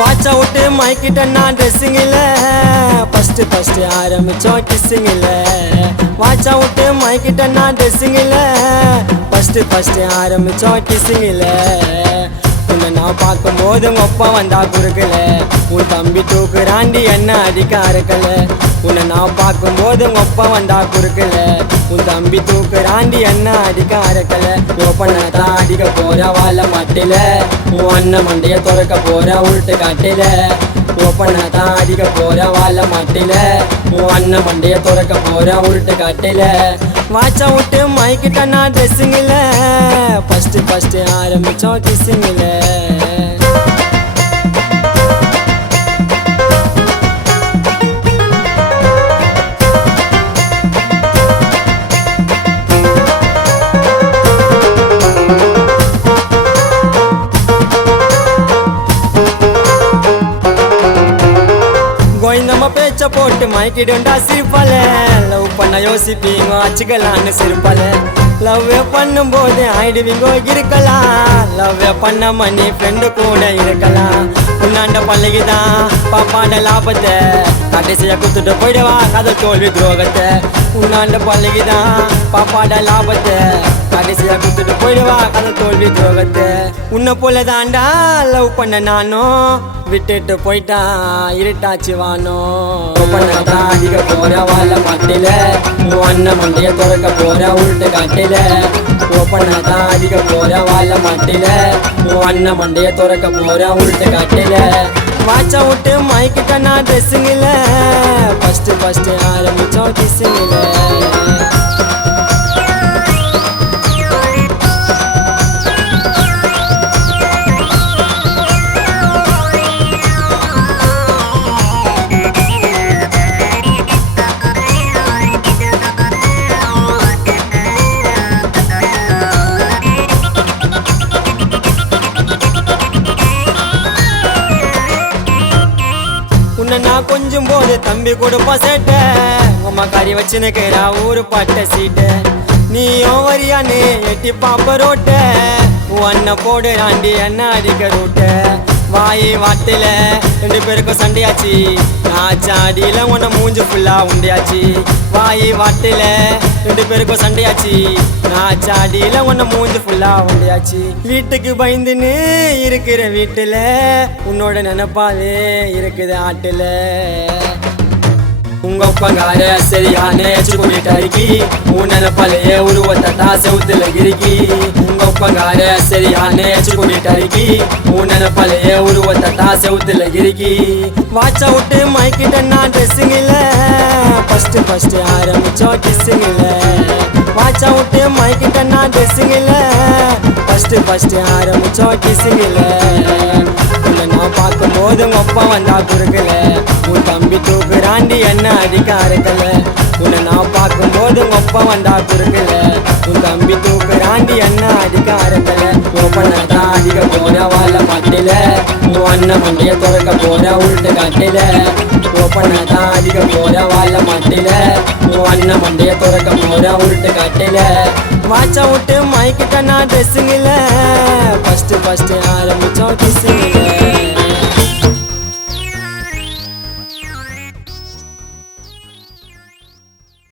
Watch out மைக்கிட்ட நான் ட்ரெஸ்ஸிங்கில் first ஆரம்பிச்சோம் கிஸ்ஸிங்கில். Watch out மைக்கிட்ட நான் ட்ரெஸ்ஸிங்கில் ஃபஸ்ட்டு ஆரம்பிச்சோம் கிஸ்ஸிங்கில். உன்னை நான் பார்க்கும்போது உங்க அப்பா வந்தா குறுக்கல, உன் தம்பி தூக்குறாண்டி என்ன அடிக்க அறுக்கல. உன்னை நான் பார்க்கும்போது உங்க அப்பா வந்தா குறுக்கல, உன் தம்பி தூக்குறாண்டி என்ன அடிக்க அறுக்கல. ஓப்பனாதான் அடிக்க போற வாழ மாட்டில, உன் அண்ணன் மண்டைய துறக்க போற உருட்டு காட்டில. ஓப்பனாதான் அடிக்க போற வாழ மாட்டில, உன் அண்ணன் மண்டைய துறக்க போற உருட்டு காட்டில. வாட்ச் அவுட்டு மைக்கிட்ட நான் ட்ரெஸ்ஸிங்கில் ஃபஸ்ட்டு ஆரம்பிச்சோம் கிஸ்ஸிங்கில். நம்ம பேச்ச போட்டு மைக்கிடுண்டா சிரிப்பால, லவ் பண்ண யோசிப்பீங்க அச்சுக்கலான்னு சிரிப்பால. லவ் பண்ணும் போது ஆயிடுவீங்கோ இருக்கலாம், லவ் பண்ண மணி ஃப்ரெண்டு கூட இருக்கலாம். உன்னாண்ட பழகிதான் பாப்பாண்ட லாபத்தை கடைசியா குத்துட்டு போயிடுவா கதை தோல்வி துரோகத்தை. உன்னாண்ட பழகிதான் பாப்பாண்ட லாபத்தை கடைசியா குத்துட்டு போயிடுவா கதை தோல்வி துரோகத்தை. உன்னை போல தாண்டா லவ் பண்ண நானும், விட்டுட்டு போயிட்டா இருட்டாச்சு வானோ. அடிக்க போற வாழ மாட்டில, உன் அண்ணன் மண்டைய துறக்க போற உருட்டு காட்டில. ஓப்பனாதான் அடிக்க போற வாழ மாட்டில, உன் அண்ணன் மண்டைய துறக்க போற உருட்டு காட்டில. வாட்ச் அவுட்டு மைக்கிட்ட நான் ட்ரெஸ்ஸிங்கில் ஃபஸ்ட்டு ஆரம்பிச்சோம் கிஸ்ஸிங்கில். உன்னை நான் கொஞ்சம் போது தம்பி கொடுப்பா சேட்ட, உமா கறி வச்சுனுக்கிறா ஊரு பட்ட சீட்ட. நீயும் வரியானே எட்டி பாப்ப ரோட்ட, அண்ணன் போடுறாண்டி என்ன அடிக்க ரூட்ட. வாயி வாட்டில 2 பேருக்கும் சண்டையாச்சு, நான் சாடியில உன்னை மூஞ்சு ஃபுல்லா உண்டியாச்சு. வாயி வாட்டில 2 பேருக்கும் சண்டையாச்சு, நான் சாடியில உன்னை மூஞ்சு ஃபுல்லா உண்டியாச்சு. வீட்டுக்கு பயந்துன்னு இருக்கிற வீட்டுல உன்னோட நினைப்பாலே இருக்குது ஆட்டுல. உங்க ஒப்பங்கார சரியானே சுக்குமிட்டரிக்கி, உன் நினைப்பாலேயே உருவத்தட்டா செவுத்துல கிரிக்கி. உங்க ஒப்பங்கார சரியானே சுக்குமிட்டரிக்கி, உன் நினைப்பாலேயே உருவத்தட்டா செவுத்துல கிரிக்கி. வாட்ச் அவுட்டு மைக்கிட்ட நான் ட்ரெஸ்ஸிங்கில் ஃபஸ்ட்டு ஆரம்பிச்சோம் கிஸ்ஸிங்கில். வாட்ச் அவுட்டு மைக்கிட்ட நான் ட்ரெஸ்ஸிங்கில் ஃபஸ்ட்டு ஆரம்பிச்சோம் கிஸ்ஸிங்கில். உன்னை நான் பார்க்கும்போது உங்க அப்பா வந்தா குறுக்கல, உன் தம்பி தூக்குறாண்டி என்ன அடிக்க அறுக்கல. உன்னை நான் பார்க்கும்போது உங்க அப்பா வந்தா குறுக்கல, உன் தம்பி தூக்குறாண்டி என்ன அடிக்க அறுக்கல. ஓப்பனாதான் அடிக்க போற வாழ மாட்டில, உன் அண்ணன் மண்டைய துறக்க போற உருட்டு காட்டில. ஓப்பனாதான் அடிக்க போற வாழ மாட்டில, உன் அண்ணன் மண்டைய துறக்க போற உருட்டு காட்டில. வாட்ச் அவுட்டு மைக்கிட்ட நான் ட்ரெஸ்ஸிங்கில் ஃபஸ்ட்டு ஆரம்பிச்சோம் கிஸ்ஸிங்கில்.